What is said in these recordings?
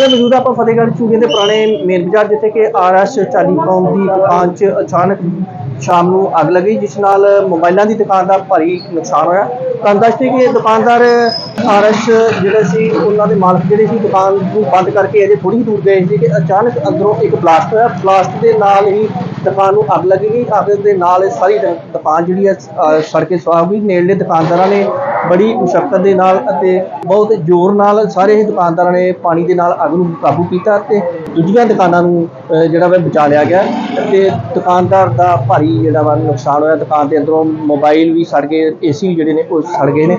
ਵੇਲੇ ਮੌਜੂਦ ਆਪਾਂ ਫਤਿਹਗੜ੍ਹ ਚੂੜੀਆਂ ਦੇ ਪੁਰਾਣੇ ਮੇਨ ਬਾਜ਼ਾਰ ਜਿੱਥੇ ਕਿ ਆਰਐਸ ਟੈਲੀਕਾਮ ਦੀ ਦੁਕਾਨ 'ਚ ਅਚਾਨਕ ਸ਼ਾਮ ਨੂੰ ਅੱਗ ਲੱਗੀ, ਜਿਸ ਨਾਲ ਮੋਬਾਈਲਾਂ ਦੀ ਦੁਕਾਨ ਦਾ ਭਾਰੀ ਨੁਕਸਾਨ ਹੋਇਆ। ਤੁਹਾਨੂੰ ਦੱਸਦੇ ਕਿ ਇਹ ਦੁਕਾਨਦਾਰ ਆਰਐਸ ਜਿਹੜੇ ਸੀ, ਉਹਨਾਂ ਦੇ ਮਾਲਕ ਜਿਹੜੇ ਸੀ, ਦੁਕਾਨ ਨੂੰ ਬੰਦ ਕਰਕੇ ਅਜੇ ਥੋੜੀ ਦੂਰ ਗਏ ਸੀ ਕਿ ਅਚਾਨਕ ਅੰਦਰੋਂ ਇੱਕ ਬਲਾਸਟ ਹੋਇਆ। ਬਲਾਸਟ ਦੇ ਨਾਲ ਹੀ ਦੁਕਾਨ ਨੂੰ ਅੱਗ ਲੱਗੀ ਗਈ। ਅੱਗ ਦੇ ਨਾਲ ਇਹ ਸਾਰੀ ਦੁਕਾਨ ਜਿਹੜੀ ਹੈ ਸੜ ਕੇ ਸੁਆਹ ਹੋ ਗਈ। ਨੇੜਲੇ ਦੁਕਾਨਦਾਰਾਂ ਨੇ ਬੜੀ ਮੁਸ਼ਕਲ ਦੇ ਨਾਲ ਅਤੇ ਬਹੁਤ ਜ਼ੋਰ ਨਾਲ ਸਾਰੇ ਹੀ ਦੁਕਾਨਦਾਰਾਂ ਨੇ ਪਾਣੀ ਦੇ ਨਾਲ ਅੱਗ ਨੂੰ ਕਾਬੂ ਕੀਤਾ ਤੇ ਦੂਜੀਆਂ ਦੁਕਾਨਾਂ ਨੂੰ ਜਿਹੜਾ ਵਾ ਬਚਾ ਲਿਆ ਗਿਆ ਤੇ ਦੁਕਾਨਦਾਰ ਦਾ ਭਾਰੀ ਜਿਹੜਾ ਵਾ ਨੁਕਸਾਨ ਹੋਇਆ। ਦੁਕਾਨ ਦੇ ਅੰਦਰੋਂ ਮੋਬਾਈਲ ਵੀ ਸੜ ਗਏ, ਏਸੀ ਵੀ ਜਿਹੜੇ ਨੇ ਉਹ ਸੜ ਗਏ ਨੇ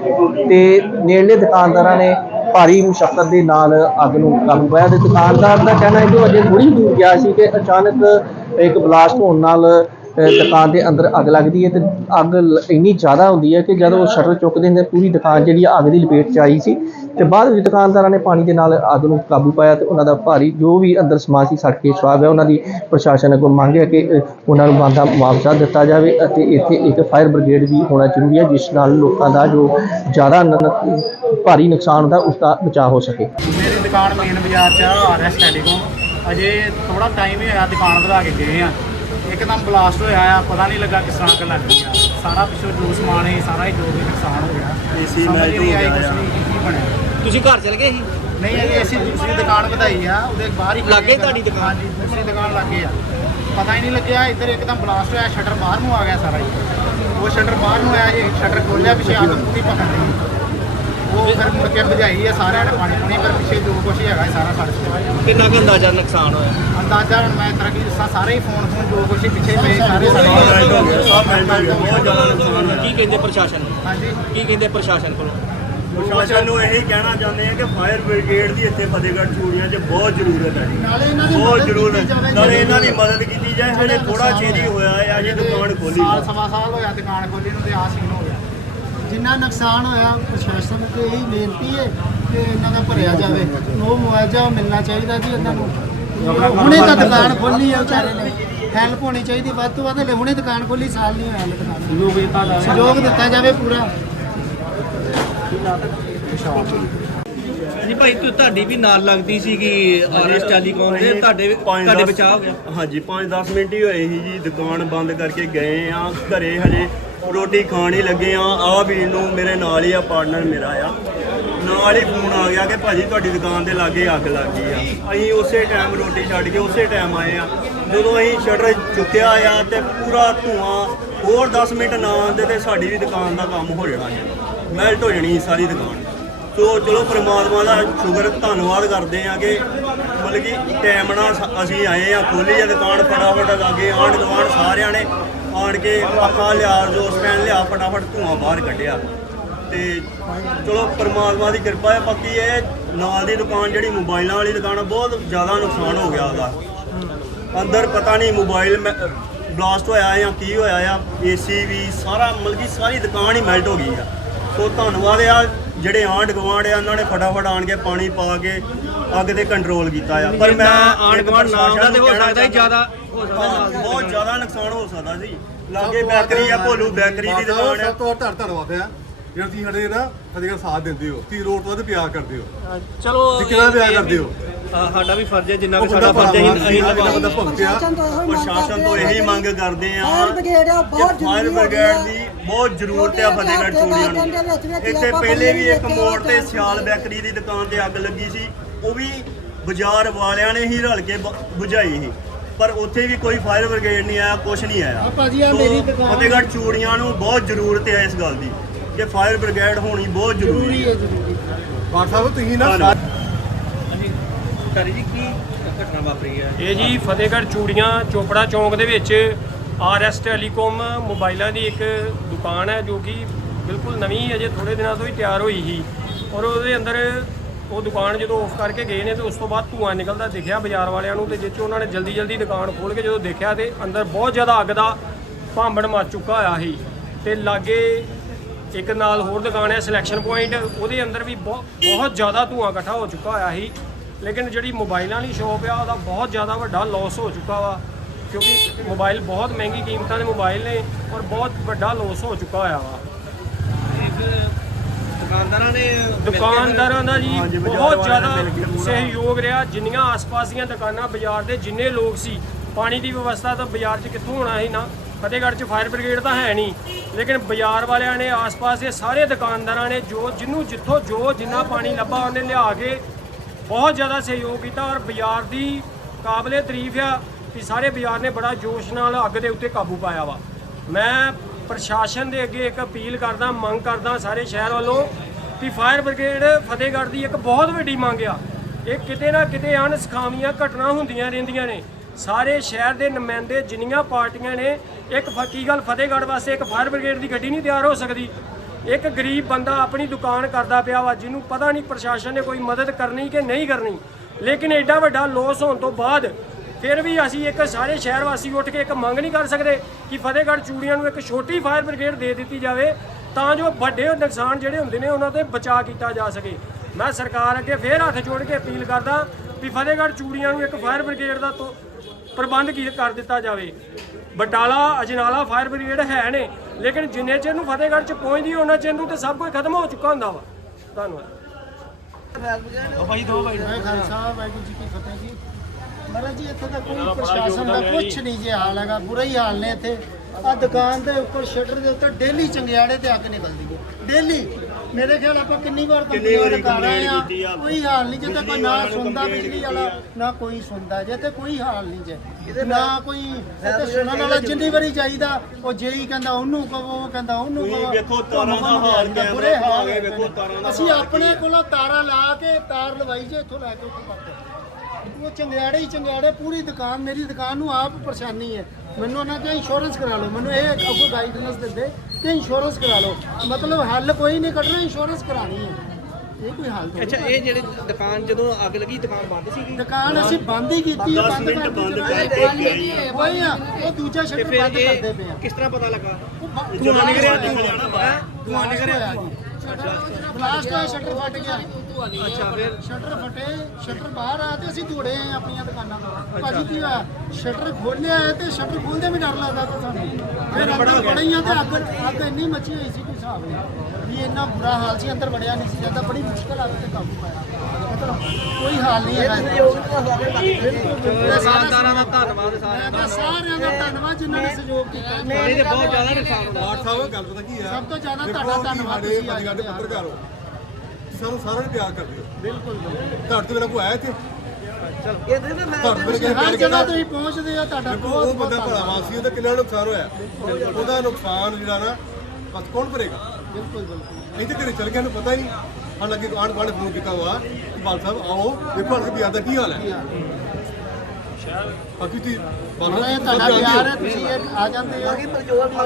ਤੇ ਨੇੜਲੇ ਦੁਕਾਨਦਾਰਾਂ ਨੇ ਭਾਰੀ ਮੁਸ਼ਕਲ ਦੇ ਨਾਲ ਅੱਗ ਨੂੰ ਕਾਬੂ ਪਾਇਆ ਤੇ ਦੁਕਾਨਦਾਰ ਦਾ ਕਹਿਣਾ ਹੈ ਕਿ ਉਹ ਅਜੇ ਥੋੜੀ ਦੂਰ ਗਿਆ ਸੀ ਕਿ ਅਚਾਨਕ ਇੱਕ ਬਲਾਸਟ ਹੋਣ ਨਾਲ ਦੁਕਾਨ ਦੇ ਅੰਦਰ ਅੱਗ ਲੱਗਦੀ ਹੈ ਤੇ ਅੱਗ ਇੰਨੀ ਜ਼ਿਆਦਾ ਹੁੰਦੀ ਹੈ ਕਿ ਜਦੋਂ ਉਹ ਸ਼ਟਰ ਚੁੱਕਦੇ ਨੇ ਪੂਰੀ ਦੁਕਾਨ ਜਿਹੜੀ ਆ ਅੱਗ ਦੀ ਲਪੇਟ 'ਚ ਆਈ ਸੀ ਤੇ ਬਾਅਦ ਵਿੱਚ ਦੁਕਾਨਦਾਰਾਂ ਨੇ ਪਾਣੀ ਦੇ ਨਾਲ ਅੱਗ ਨੂੰ ਕਾਬੂ ਪਾਇਆ ਤੇ ਉਹਨਾਂ ਦਾ ਭਾਰੀ ਜੋ ਵੀ ਅੰਦਰ ਸਮਾਨ ਸੀ ਸੜ ਕੇ ਸੁਆਹ ਗਿਆ। ਉਹਨਾਂ ਦੀ ਪ੍ਰਸ਼ਾਸਨ ਅੱਗੋਂ ਮੰਗ ਹੈ ਕਿ ਉਹਨਾਂ ਨੂੰ ਬਣਦਾ ਮੁਆਵਜ਼ਾ ਦਿੱਤਾ ਜਾਵੇ ਅਤੇ ਇੱਥੇ ਇੱਕ ਫਾਇਰ ਬ੍ਰਿਗੇਡ ਵੀ ਹੋਣਾ ਜ਼ਰੂਰੀ ਹੈ ਜਿਸ ਨਾਲ ਲੋਕਾਂ ਦਾ ਜੋ ਜ਼ਿਆਦਾ ਭਾਰੀ ਨੁਕਸਾਨ ਹੁੰਦਾ ਉਸ ਦਾ ਬਚਾਅ ਹੋ ਸਕੇ। ਮੇਰੀ ਦੁਕਾਨ ਮੇਨ ਬਾਜ਼ਾਰ 'ਚ ਆਰਐਸ ਟੈਲੀਕਾਮ ਅਜੇ ਥੋੜਾ ਟਾਈਮ ਹੀ ਹੋਇਆ ਦੁਕਾਨ ਵਧਾ ਕੇ ਗਏ ਆ। ਇੱਕਦਮ ਬਲਾਸਟ ਹੋਇਆ ਆ ਪਤਾ ਨਹੀਂ ਲੱਗਾ ਕਿਸ ਤਰ੍ਹਾਂ ਅੱਗ ਲੱਗ ਗਈ ਆ ਸਾਰਾ ਪਿੱਛੋਂ ਜੋ ਸਮਾਨ ਸੀ ਸਾਰਾ ਹੀ ਜੋ ਵੀ ਨੁਕਸਾਨ ਹੋ ਗਿਆ। ਮੈਚ ਨਹੀਂ ਹੋ ਗਿਆ ਆ। ਤੁਸੀਂ ਘਰ ਚਲ ਗਏ ਸੀ? ਨਹੀਂ ਅਜੇ ਅਸੀਂ ਦੂਸਰੀ ਦੁਕਾਨ ਵਧਾਈ ਆ ਉਹਦੇ ਬਾਹਰ ਹੀ ਲਾਗੇ ਤੁਹਾਡੀ ਦੁਕਾਨ? ਹਾਂਜੀ ਦੂਸਰੀ ਦੁਕਾਨ ਲੱਗੇ ਆ। ਪਤਾ ਹੀ ਨਹੀਂ ਲੱਗਿਆ ਇੱਧਰ ਇੱਕਦਮ ਬਲਾਸਟ ਹੋਇਆ ਸ਼ਟਰ ਬਾਹਰ ਨੂੰ ਆ ਗਿਆ ਸਾਰਾ ਹੀ। ਉਹ ਸ਼ਟਰ ਬਾਹਰ ਨੂੰ ਆਇਆ ਜੀ ਸ਼ਟਰ ਖੋਲਿਆ ਪਿੱਛੇ ਪੂਰੀ ਪਕੜ ਲਈ ਉਹ ਫਿਰ ਮੁੜ ਕੇ ਸਾਰਿਆਂ ਨੇ ਪਾਣੀ ਪੁਣੀ ਪਰ ਪਿੱਛੇ ਜੋ ਕੁਛ ਹੈਗਾ ਸਾਰਾ ਗਿਆ। ਕਿੰਨਾ ਕੁ ਅੰਦਾਜ਼ਾ ਨੁਕਸਾਨ ਹੋਇਆ? ਅੰਦਾਜ਼ਾ ਹੁਣ ਮੈਂ ਤਰ੍ਹਾਂ ਕੀ ਦੱਸਾਂ ਸਾਰੇ ਹੀ ਫੋਨ ਫੋਨ ਜੋ ਕੁਛ ਹੀ ਪਿੱਛੇ ਪਏ ਸਾਰੇ ਸਭ ਸੜ ਮੈਲਟ ਹੋ ਗਏ ਗਿਆ ਸਭ ਮੈਲਟ ਹੋ ਗਿਆ ਬਹੁਤ ਜ਼ਿਆਦਾ ਨੁਕਸਾਨ ਹੋਇਆ। ਕੀ ਕਹਿੰਦੇ ਪ੍ਰਸ਼ਾਸਨ ਹਾਂਜੀ। ਕੀ ਕਹਿੰਦੇ ਪ੍ਰਸ਼ਾਸਨ ਕੋਲੋਂ? ਪ੍ਰਸ਼ਾਸਨ ਨੂੰ ਇਹੀ ਕਹਿਣਾ ਚਾਹੁੰਦੇ ਆ ਕਿ ਫਾਇਰ ਬ੍ਰਿਗੇਡ ਦੀ ਇੱਥੇ ਫਤਿਹਗੜ੍ਹ ਚੂੜੀਆਂ 'ਚ ਬਹੁਤ ਜ਼ਰੂਰਤ ਹੈ ਜੀ। ਨਾਲੇ ਇਹਨਾਂ ਦੀ ਬਹੁਤ ਮਦਦ ਜ਼ਰੂਰਤ। ਨਾਲੇ ਇਹਨਾਂ ਦੀ ਮਦਦ ਕੀਤੀ ਜਾਏ। ਹਲੇ ਥੋੜਾ ਚਿਰ ਹੀ ਹੋਇਆ। ਹੈ ਅਜੇ ਦੁਕਾਨ ਖੋਲੀ ਸਾਲ ਸਵਾ ਸਾਲ ਹੋਇਆ ਦੁਕਾਨ ਖੋਲੀ ਨੂੰ ਤੇ ਆ ਸੀਨ ਹੋ ਜਿੰਨਾ ਨੁਕਸਾਨ ਹੋਇਆ ਪ੍ਰਸ਼ਾਸਨ ਤੇ ਇਹੀ ਬੇਨਤੀ ਹੈ ਕਿ ਇਹਨਾਂ ਦਾ ਭਰਿਆ ਜਾਵੇ। ਉਹ ਮੁਆਵਜ਼ਾ ਮਿਲਣਾ ਚਾਹੀਦਾ ਜੀ ਇਹਨਾਂ ਨੂੰ। ਹੁਣੇ ਤਾਂ ਦੁਕਾਨ ਖੋਲੀ ਹੈ ਵਿਚਾਰੇ ਨੇ। ਹੈਲਪ ਹੋਣੀ ਚਾਹੀਦੀ। ਵੱਧ ਤੋਂ ਵੱਧ ਹਲੇ ਹੁਣੇ ਦੁਕਾਨ ਖੋਲੀ ਸਾਲ ਨਹੀਂ ਹੋਇਆ ਦੁਕਾਨ ਸਹਿਯੋਗ ਦਿੱਤਾ ਜਾਵੇ। ਸਹਿਯੋਗ ਦਿੱਤਾ ਜਾਵੇ ਪੂਰਾ। ਜੀ ਭਾਈ ਤੂੰ ਤੁਹਾਡੀ ਵੀ ਨਾਲ ਲੱਗਦੀ ਸੀਗੀ ਆਰਐਸ ਟੈਲੀਕਾਮ ਦੇ ਤੁਹਾਡੇ ਤੁਹਾਡੇ ਬਚਾਅ ਹੋ ਗਿਆ। ਹਾਂਜੀ 5-10 ਮਿੰਟ ਹੀ ਹੋਏ ਸੀ ਜੀ। ਦੁਕਾਨ ਬੰਦ ਕਰਕੇ ਗਏ ਆ। ਘਰੇ ਹਜੇ ਰੋਟੀ ਖਾਣ ਹੀ ਲੱਗੇ ਆ। ਆ ਵੀਰ ਨੂੰ ਮੇਰੇ ਨਾਲ ਹੀ ਆ ਪਾਰਟਨਰ ਮੇਰਾ ਆ। ਨਾਲ ਹੀ ਫੋਨ ਆ ਗਿਆ ਕਿ ਭਾਜੀ ਤੁਹਾਡੀ ਦੁਕਾਨ ਦੇ ਲਾਗੇ ਅੱਗ ਲੱਗ ਗਈ ਆ। ਅਸੀਂ ਉਸੇ ਟਾਈਮ ਰੋਟੀ ਛੱਡ ਕੇ ਉਸੇ ਟਾਈਮ ਆਏ ਆ। ਜਦੋਂ ਅਸੀਂ ਸ਼ਟਰ ਚੁੱਕਿਆ ਆ ਤੇ ਪੂਰਾ ਧੂਆਂ ਹੋਰ 10 ਮਿੰਟ ਨਾ ਆਉਂਦੇ ਤੇ ਸਾਡੀ ਵੀ ਦੁਕਾਨ ਦਾ ਕੰਮ ਹੋ ਜਾਣਾ ਸੀ ਮੈਲਟ ਹੋ ਜਾਣੀ ਸਾਰੀ ਦੁਕਾਨ। ਸੋ ਚਲੋ ਪ੍ਰਮਾਤਮਾ ਦਾ ਸ਼ੁਕਰ, ਧੰਨਵਾਦ ਕਰਦੇ ਆ ਕਿ ਮਤਲਬ ਕਿ ਟਾਈਮ ਨਾਲ ਅਸੀਂ ਆਏ ਆ ਖੋਲੀ ਆ ਦੁਕਾਨ, ਫਟਾਫਟ ਲਾਗੇ ਆਂਢ ਗੁਆਂਢ ਸਾਰਿਆਂ ਨੇ। ਆਣ ਕੇ ਪੱਖਾ ਲਿਆ ਜੋ ਸਪੈਨ ਲਿਆ ਫਟਾਫਟ ਧੂਆਂ ਬਾਹਰ ਕੱਢਿਆ। ਤੇ ਚਲੋ ਪ੍ਰਮਾਤਮਾ ਦੀ ਕਿਰਪਾ ਹੈ ਬਾਕੀ ਇਹ ਨਾਲ ਦੀ ਦੁਕਾਨ ਜਿਹੜੀ ਮੋਬਾਈਲਾਂ ਵਾਲੀ ਦੁਕਾਨ ਆ ਬਹੁਤ ਜ਼ਿਆਦਾ ਨੁਕਸਾਨ ਹੋ ਗਿਆ ਉਹਦਾ। ਅੰਦਰ ਪਤਾ ਨਹੀਂ ਮੋਬਾਈਲ ਬਲਾਸਟ ਹੋਇਆ ਜਾਂ ਕੀ ਹੋਇਆ ਆ ਏਸੀ ਵੀ ਸਾਰਾ ਮਤਲਬ ਕਿ ਸਾਰੀ ਦੁਕਾਨ ਹੀ ਮੈਲਟ ਹੋ ਗਈ ਆ। ਸੋ ਧੰਨਵਾਦ ਆ ਜਿਹੜੇ ਆਂਢ ਗੁਆਂਢ ਆ ਉਹਨਾਂ ਨੇ ਫਟਾਫਟ ਆਣ ਕੇ ਪਾਣੀ ਪਾ ਕੇ ਅੱਗ ਤੇ ਕੰਟਰੋਲ ਕੀਤਾ ਆ। ਪਰ ਮੈਂ ਇੱਕ ਗੁਆਂਢ ਨਾ ਆਉਂਦਾ ਤੇ ਹੋ ਸਕਦਾ ਜ਼ਿਆਦਾ ਹੋ ਸਕਦਾ ਹਾਂ, ਬਹੁਤ ਜ਼ਿਆਦਾ ਨੁਕਸਾਨ ਹੋ ਸਕਦਾ ਸੀ ਲਾਗੇ ਬੈਕਰੀ ਆ ਭੋਲੂ ਬੈਕਰੀ ਦੀ ਦੁਕਾਨ ਆ। ਸਭ ਤੋਂ ਧੰਨ ਧੰਨਵਾਦ ਆ। ਜਿਹੜਾ ਤੁਸੀਂ ਸਾਡੇ ਨਾ ਫਤਿਹਗੜ੍ਹ ਸਾਥ ਦਿੰਦੇ ਹੋ ਤੀ ਰੋਡ ਤੋਂ ਤੇ ਪਿਆਰ ਕਰਦੇ ਹੋ। ਚਲੋ ਤੁਸੀਂ ਕਿਹੜਾ ਇਹ- ਪਿਆਰ ਇਹ ਕਰਦੇ ਵੀ, ਹੋ ਅ, ਸਾਡਾ ਵੀ ਫਰਜ਼ ਹੈ ਜਿੰਨਾ ਉਹ ਵੀ ਸਾਡਾ ਬੰਦਾ ਫਰਜ਼ ਹੈ ਭਗਵਾਨ ਅਸੀਂ ਸੀ, ਨਿਭਾਉਣਾ। ਬੰਦਾ ਭਗਤ ਆ ਪ੍ਰਸ਼ਾਸਨ ਤੋਂ ਇਹੀ ਮੰਗ ਕਰਦੇ ਆ ਫਾਇਰ ਬ੍ਰਿਗੇਡ ਆ, ਬਹੁਤ ਜ਼ਰੂਰੀ ਹੋ ਬ੍ਰਿਗੇਡ ਦੀ ਜ਼ਰੂਰਤ ਆ ਫਤਿਹਗੜ੍ਹ ਚੂੜੀਆਂ ਨੂੰ। ਇੱਥੇ ਪਹਿਲੇ ਵੀ ਇੱਕ ਮੋੜ ਤੇ ਸਿਆਲ ਬੈਕਰੀ ਦੀ ਦੁਕਾਨ ਤੇ ਅੱਗ ਲੱਗੀ ਸੀ। ਉਹ ਵੀ ਬਾਜ਼ਾਰ ਵਾਲਿਆਂ ਨੇ ਹੀ ਰਲ ਕੇ ਬੁਝਾਈ ਸੀ। ਪਰ ਉੱਥੇ ਵੀ ਕੋਈ ਫਾਇਰ ਬ੍ਰਿਗੇਡ ਨਹੀਂ ਆਇਆ ਕੁਝ ਨਹੀਂ ਆਇਆ। ਭਾਜੀ, ਸੋ ਮੇਰੀ ਦੁਕਾਨ- ਫਤਿਹਗੜ੍ਹ ਚੂੜੀਆਂ ਨੂੰ ਬਹੁਤ ਜ਼ਰੂਰਤ ਹੈ ਇਸ ਗੱਲ ਦੀ ਕਿ ਫਾਇਰ ਬ੍ਰਿਗੇਡ ਹੋਣੀ ਬਹੁਤ ਜ਼ਰੂਰੀ ਹੈ ਬਾਟ ਸਾਹਿਬ ਤੁਸੀਂ ਨਾ ਕਰੀ ਜੀ ਕੀ ਘਟਨਾ ਵਾਪਰੀ ਹੈ? ਇਹ ਜੀ ਫਤਿਹਗੜ੍ਹ ਚੂੜੀਆਂ ਚੋਪੜਾ ਚੌਂਕ ਦੇ ਵਿੱਚ ਆਰਐਸ ਟੈਲੀਕਾਮ ਮੋਬਾਈਲਾਂ ਦੀ ਇੱਕ ਦੁਕਾਨ ਹੈ ਜੋ ਕਿ ਬਿਲਕੁਲ ਨਵੀਂ ਅਜੇ ਥੋੜੇ ਦਿਨਾਂ ਤੋਂ ਹੀ ਤਿਆਰ ਹੋਈ ਸੀ। ਔਰ ਉਹਦੇ ਅੰਦਰ ਉਹ ਦੁਕਾਨ ਜਦੋਂ ਆਫ ਕਰਕੇ ਗਏ ਨੇ ਤੇ ਉਸ ਤੋਂ ਬਾਅਦ ਧੂੰਆਂ ਨਿਕਲਦਾ ਦਿਖਿਆ ਬਾਜ਼ਾਰ ਵਾਲਿਆਂ ਨੂੰ ਤੇ ਜਿਸ 'ਚ ਉਹਨਾਂ ਨੇ ਜਲਦੀ ਜਲਦੀ ਦੁਕਾਨ ਖੋਲ੍ਹ ਕੇ ਜਦੋਂ ਦੇਖਿਆ ਤੇ ਅੰਦਰ ਬਹੁਤ ਜ਼ਿਆਦਾ ਅੱਗ ਦਾ ਭਾਂਬੜ ਮਚ ਚੁੱਕਾ ਹੋਇਆ ਸੀ। ਤੇ ਲਾਗੇ ਇੱਕ ਨਾਲ ਹੋਰ ਦੁਕਾਨ ਹੈ ਸਿਲੈਕਸ਼ਨ ਪੁਆਇੰਟ ਉਹਦੇ ਅੰਦਰ ਵੀ ਬਹੁਤ ਬਹੁਤ ਜ਼ਿਆਦਾ ਧੂੰਆਂ ਇਕੱਠਾ ਹੋ ਚੁੱਕਾ ਹੋਇਆ ਸੀ। ਲੇਕਿਨ ਜਿਹੜੀ ਮੋਬਾਈਲਾਂ ਵਾਲੀ ਸ਼ਾਪ ਆ, ਉਹਦਾ ਬਹੁਤ ਜ਼ਿਆਦਾ ਵੱਡਾ ਲਾਸ ਹੋ ਚੁੱਕਾ ਵਾ, ਕਿਉਂਕਿ ਮੋਬਾਈਲ ਬਹੁਤ ਮਹਿੰਗੀ ਕੀਮਤਾਂ ਦੇ ਮੋਬਾਈਲ ਨੇ ਔਰ ਬਹੁਤ ਵੱਡਾ ਲਾਸ ਹੋ ਚੁੱਕਾ ਹੋਇਆ ਵਾ। ਇੱਕ ਦੁਕਾਨਦਾਰਾਂ ਨੇ ਦੁਕਾਨਦਾਰਾਂ ਦਾ ਜੀ ਬਹੁਤ ਜ਼ਿਆਦਾ ਸਹਿਯੋਗ ਰਿਹਾ। ਜਿੰਨੀਆਂ ਆਸ-ਪਾਸ ਦੀਆਂ ਦੁਕਾਨਾਂ ਬਾਜ਼ਾਰ ਦੇ ਜਿੰਨੇ ਲੋਕ ਸੀ ਪਾਣੀ ਦੀ ਵਿਵਸਥਾ ਤਾਂ ਬਾਜ਼ਾਰ 'ਚ ਕਿੱਥੋਂ ਹੋਣਾ ਸੀ ਨਾ? ਫਤਿਹਗੜ੍ਹ 'ਚ ਫਾਇਰ ਬ੍ਰਿਗੇਡ ਤਾਂ ਹੈ ਨਹੀਂ। ਲੇਕਿਨ ਬਾਜ਼ਾਰ ਵਾਲਿਆਂ ਨੇ ਆਸ-ਪਾਸ ਦੇ ਸਾਰੇ ਦੁਕਾਨਦਾਰਾਂ ਨੇ ਜੋ ਜਿੰਨੂੰ ਜਿੱਥੋਂ ਜੋ ਜਿੰਨਾ ਪਾਣੀ ਲੱਭਾ ਉਹਨੇ ਲਿਆ ਕੇ ਬਹੁਤ ਜ਼ਿਆਦਾ ਸਹਿਯੋਗ ਕੀਤਾ ਔਰ ਬਾਜ਼ਾਰ ਦੀ ਕਾਬਲੇ ਤਾਰੀਫ ਆ ਕਿ ਸਾਰੇ ਬਾਜ਼ਾਰ ਨੇ ਬੜਾ ਜੋਸ਼ ਨਾਲ ਅੱਗ ਦੇ ਉੱਤੇ ਕਾਬੂ ਪਾਇਆ ਵਾ। ਮੈਂ ਪ੍ਰਸ਼ਾਸਨ ਦੇ ਅੱਗੇ ਇੱਕ ਅਪੀਲ ਕਰਦਾ, ਮੰਗ ਕਰਦਾ ਸਾਰੇ ਸ਼ਹਿਰ ਵੱਲੋਂ ਕਿ ਫਾਇਰ ਬ੍ਰਿਗੇਡ ਫਤਿਹਗੜ੍ਹ ਦੀ ਇੱਕ ਬਹੁਤ ਵੱਡੀ ਮੰਗ ਆ। ਇਹ ਕਿਤੇ ਨਾ ਕਿਤੇ ਅਣਸਖਾਵੀਆਂ ਘਟਨਾ ਹੁੰਦੀਆਂ ਰਹਿੰਦੀਆਂ ਨੇ। ਸਾਰੇ ਸ਼ਹਿਰ ਦੇ ਨੁਮਾਇੰਦੇ ਜਿੰਨੀਆਂ ਪਾਰਟੀਆਂ ਨੇ, ਇੱਕ ਫੱਕੀ ਗੱਲ ਫਤਿਹਗੜ੍ਹ ਵਾਸਤੇ ਇੱਕ ਫਾਇਰ ਬ੍ਰਿਗੇਡ ਦੀ ਗੱਡੀ ਨਹੀਂ ਤਿਆਰ ਹੋ ਸਕਦੀ? ਇੱਕ ਗਰੀਬ ਬੰਦਾ ਆਪਣੀ ਦੁਕਾਨ ਕਰਦਾ ਪਿਆ ਵਾ, ਜਿਹਨੂੰ ਪਤਾ ਨਹੀਂ ਪ੍ਰਸ਼ਾਸਨ ਨੇ ਕੋਈ ਮਦਦ ਕਰਨੀ ਕਿ ਨਹੀਂ ਕਰਨੀ। ਲੇਕਿਨ ਐਡਾ ਵੱਡਾ ਲੋਸ ਹੋਣ ਤੋਂ ਬਾਅਦ ਫਿਰ ਵੀ ਅਸੀਂ ਇੱਕ ਸਾਰੇ ਸ਼ਹਿਰ ਵਾਸੀ ਉੱਠ ਕੇ ਇੱਕ ਮੰਗ ਨਹੀਂ ਕਰ ਸਕਦੇ ਕਿ ਫਤਿਹਗੜ੍ਹ ਚੂੜੀਆਂ ਨੂੰ ਇੱਕ ਛੋਟੀ ਫਾਇਰ ਬ੍ਰਿਗੇਡ ਦੇ ਦਿੱਤੀ ਜਾਵੇ ਤਾਂ ਜੋ ਵੱਡੇ ਨੁਕਸਾਨ ਜਿਹੜੇ ਹੁੰਦੇ ਨੇ ਉਹਨਾਂ ਤੇ ਬਚਾਅ ਕੀਤਾ ਜਾ ਸਕੇ। ਮੈਂ ਸਰਕਾਰ ਅੱਗੇ ਫੇਰ ਹੱਥ ਜੋੜ ਕੇ ਅਪੀਲ ਕਰਦਾ ਵੀ ਫਤਿਹਗੜ੍ਹ ਚੂੜੀਆਂ ਨੂੰ ਇੱਕ ਫਾਇਰ ਬ੍ਰਿਗੇਡ ਦਾ ਪ੍ਰਬੰਧ ਕੀ ਕਰ ਦਿੱਤਾ ਜਾਵੇ। ਬਟਾਲਾ ਅਜਨਾਲਾ ਫਾਇਰ ਬ੍ਰਿਗੇਡ ਹੈ ਨੇ ਲੇਕਿਨ ਜਿੰਨੇ ਚਿਰ ਨੂੰ ਫਤਿਹਗੜ੍ਹ ਚ ਪਹੁੰਚਦੀ ਉਹਨਾਂ ਚਿਰ ਨੂੰ ਤੇ ਸਭ ਕੁਝ ਖਤਮ ਹੋ ਚੁੱਕਾ ਹੁੰਦਾ ਵਾ। ਧੰਨਵਾਦ। ਵਾਹਿਗੁਰੂ ਖਾਲਸਾ ਵਾਹਿਗੁਰੂ ਜੀ ਕੀ ਫਤਿਹ ਜੀ। ਮਹਾਰਾਜ ਜੀ ਇੱਥੇ ਤਾਂ ਕੋਈ ਪ੍ਰਸ਼ਾਸਨ ਦਾ ਕੁਝ ਨਹੀਂ ਜੇ ਹਾਲ ਹੈਗਾ ਬੁਰਾ ਹੀ ਹਾਲ ਨੇ ਇੱਥੇ। ਆ ਦੁਕਾਨ ਦੇ ਉੱਪਰ ਸ਼ਟਰ ਦੇ ਉੱਤੇ ਡੇਲੀ ਚੰਗਿਆੜੇ ਤੇ ਅੱਗ ਨਿਕਲਦੀ ਹੈ। ਡੇਲੀ। ਮੇਰੇ ਖਿਆਲ ਆਪਾਂ ਕਿੰਨੀ ਵਾਰ ਕੰਪਲੇਂਟ ਕਰ ਰਹੇ ਆ। ਕੋਈ ਹਾਲ ਨਹੀਂ ਜਿੱਥੇ ਕੋਈ ਨਾ ਸੁਣਦਾ ਬਿਜਲੀ ਵਾਲਾ ਨਾ ਕੋਈ ਸੁਣਦਾ ਜੇ ਤੇ ਕੋਈ ਹਾਲ ਨਹੀਂ ਜੇ। ਨਾ ਕੋਈ ਇੱਥੇ ਸੁਣਨ ਵਾਲਾ ਜਿੰਨੀ ਵਾਰੀ ਚਾਹੀਦਾ ਉਹ ਜੇਈ ਕਹਿੰਦਾ ਉਹਨੂੰ ਕਹੋ ਉਹ ਕਹਿੰਦਾ ਉਹਨੂੰ ਕਹੋ। ਵੇਖੋ ਤਾਰਾਂ ਦਾ ਹਾਲ ਬੁਰੇ ਹਾਲ। ਵੇਖੋ ਤਾਰਾਂ ਦਾ ਅਸੀਂ ਆਪਣੇ ਕੋਲੋਂ ਤਾਰਾਂ ਲਾ ਕੇ ਤਾਰ ਲਵਾਈ ਜੇ ਇੱਥੋਂ ਲੈ ਕੇ ਉੱਥੇ ਉਹ ਚੰਗਿਆੜੇ ਹੀ ਚੰਗਿਆੜੇ ਪੂਰੀ ਦੁਕਾਨ ਮੇਰੀ ਦੁਕਾਨ ਨੂੰ ਆਪ ਪਰੇਸ਼ਾਨੀ ਹੈ। ਮੈਨੂੰ ਉਹਨਾਂ ਕਿਹਾ ਇੰਸ਼ੋਰੈਂਸ ਕਰਾ ਲਓ। ਮੈਨੂੰ ਇਹ ਅੱਗੋਂ ਗਾਈਡਨੈਸ ਦਿੰਦੇ ਕਿ ਇੰਸ਼ੋਰੈਂਸ ਕਰਾ ਲਓ। ਮਤਲਬ ਹੱਲ ਕੋਈ ਨਹੀਂ ਕੱਢਣਾ ਇੰਸ਼ੋਰੈਂਸ ਕਰਾਣੀ ਹੈ। ਇਹ ਕੋਈ ਹੱਲ ਅੱਛਾ ਇਹ ਜਿਹੜੇ ਦੁਕਾਨ ਜਦੋਂ ਅੱਗ ਲੱਗੀ ਦੁਕਾਨ ਬੰਦ ਸੀਗੀ? ਦੁਕਾਨ ਅਸੀਂ ਬੰਦ ਹੀ ਕੀਤੀ ਹੈ ਦਸ ਬੰਦ ਮਿੰਟ ਕਰਕੇ ਬੰਦ। ਕਰਕੇ ਗਏ। ਵਹੀ ਆ ਉਹ ਦੂਜਾ ਤੇ ਸ਼ਟਰ ਬੰਦ ਕਰਦੇ ਪਏ ਆ। ਕਿਸ ਤਰ੍ਹਾਂ ਪਤਾ ਲੱਗਾ? ਉਹ ਧੂੰਆਂ ਨਿਕਲਿਆ ਧੂੰਆਂ ਨਿਕਲਿਆ ਬਲਾਸਟ ਹੋਇਆ ਸ਼ਟਰ ਫਟ ਗਿਆ। ਅੱਛਾ ਫਿਰ ਸ਼ਟਰ ਫਟੇ ਸ਼ਟਰ ਬਾਹਰ ਆ ਤੇ ਅਸੀਂ ਦੌੜੇ ਆਏ ਆਪਣੀਆਂ ਦੁਕਾਨਾਂ ਤੋਂ। ਭਾਜੀ ਕੀ ਹੋਇਆ? ਸ਼ਟਰ ਖੋਲਿਆ ਤੇ ਸ਼ਟਰ ਖੋਲਦੇ ਵੀ ਡਰ ਲੱਗਦਾ ਤਾਂ ਸਾਨੂੰ। ਫਿਰ ਅੰਦਰ ਵੜੀਆਂ ਤੇ ਅੱਗ ਅੱਗ ਇੰਨੀ ਮੱਚੀ ਹੋਈ ਸੀ ਕੋਈ ਹਿਸਾਬ ਨਹੀਂ। ਵੀ ਇੰਨਾ ਬੁਰਾ ਹਾਲ ਸੀ ਅੰਦਰ ਵੜਿਆ ਨਹੀਂ ਸੀ ਜਾਂਦਾ। ਬੜੀ ਮੁਸ਼ਕਲ ਅੱਗ ਤੇ ਕਾਬੂ ਪਾਇਆ। ਮਤਲਬ ਕੋਈ ਹਾਲ ਨਹੀਂ ਹੈਗਾ ਦੁਕਾਨਦਾਰਾਂ ਦਾ ਧੰਨਵਾਦ ਸਾਰਿਆਂ ਦਾ। ਧੰਨਵਾਦ ਜਿਨ੍ਹਾਂ ਨੇ ਸਹਿਯੋਗ ਕੀਤਾ। ਨਹੀਂ ਤੇ ਬਹੁਤ ਜ਼ਿਆਦਾ ਨੁਕਸਾਨ ਹੁੰਦਾ ਬਾਠ ਸਾਹਿਬ ਗੱਲ ਪਤਾ ਕੀ ਆ? ਸਭ ਤੋਂ ਜ਼ਿਆਦਾ ਦੇਖੋ ਤੁਹਾਡਾ ਕਿ ਧੰਨਵਾਦ ਸਾਡੇ ਤੁਸੀਂ ਆਏ ਫਤਿਹਗੜ੍ਹ ਦੇ ਹੋ। ਪੱਤਰਕਾਰ ਹੋ। ਸਾਨੂੰ ਸਾਰਿਆਂ ਨੂੰ ਪਿਆਰ ਕਰਦੇ ਹੋ। ਬਿਲਕੁਲ ਤੁਹਾਡੇ ਤੋਂ ਮੇਰਾ ਕੋਈ ਆਇਆ ਇੱਥੇ? ਤੁਹਾਡੇ ਮੇਰੇ ਕਿਸੇ ਹਰ ਪਿਆਰ ਜਗ੍ਹਾ ਕੀਤਾ ਤੁਸੀਂ ਪਹੁੰਚਦੇ ਆ ਤੁਹਾਡਾ ਦੇਖੋ ਬਹੁਤ ਉਹ ਬਹੁਤ ਬੰਦਾ ਧੰਨਵਾਦ। ਭਲਾਵਾਂ ਸੀ ਉਹਦਾ ਕਿੰਨਾ ਨੁਕਸਾਨ ਹੋਇਆ? ਉਹਦਾ ਨੁਕਸਾਨ ਜਿਹੜਾ ਨਾ ਬਸ ਕੌਣ ਭਰੇਗਾ? ਬਿਲਕੁਲ ਬਿਲਕੁਲ। ਇੱਥੇ ਘਰੇ ਚਲ ਗਿਆ ਨੂੰ ਪਤਾ ਹੀ ਨਹੀਂ। ਹਾਲਾਂਕਿ ਆਂਢ ਗੁਆਂਢ ਫੋਨ ਕੀਤਾ ਹੋਆ ਕਿ ਬਾਲ ਸਾਹਿਬ ਆਓ ਦੇਖੋ ਹਰ ਬਿਆਰ ਦਾ ਕੀ ਹਾਲ ਹੈ? ਬਾਕੀ ਤੁਸੀਂ ਬਾਲ ਇਹ ਸਾਹਿਬ ਤੁਹਾਡਾ ਜਾਣਦੇ ਹੋ। ਪਿਆਰ ਹੈ ਤੁਸੀਂ ਇਹ ਆ ਜਾਂਦੇ ਹੋ।